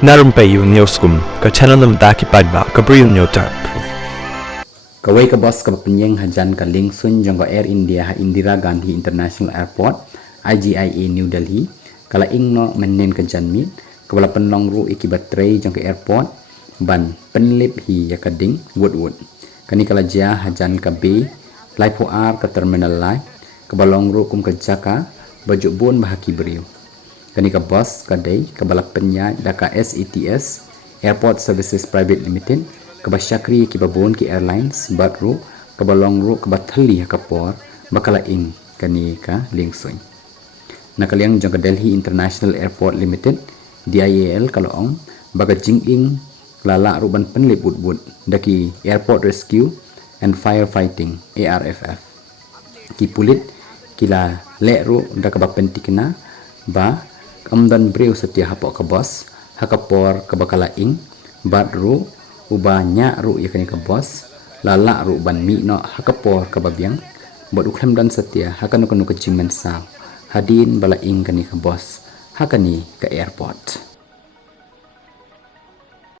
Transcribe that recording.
Narumpayu Neoskum, ka channel nam daki padba, ka Brill Neotarp. Kawai ka bos ka penyeng hajan ka Ling Sun jong ka Air India ha Indira Gandhi International Airport IGIA New Delhi kala ingno menen ka janmi kabala penlong ru ikibat tray jong ka airport ban penlip hi ya ka ding wood kani kala ja hajan ka B lai ar ka terminal lai kabalong ru kum ka jaka baju bun bahaki beriu kani ka bos ka day kabala penya daka SETS Airport Services Private Limited kabashakri kibabon ki airlines batru kabalong ru kabathali kapor bakala ing kani ka lingsoy nakaliang jong ka Delhi International Airport Limited DIAL kalong baga jinging lala ruban penlip bud daki Airport Rescue and Firefighting ARFF ki pulit kila leru daka bapentikna ba amdan breu setia hapok ka bos hakapor kabakala ing batru ubanya ru yakani ka bos lala ru ban mi no hakapor kababyang bot uklem dan setia hakanu kanu kecimen sa hadin bala ing kani ka bos hakani ka airport.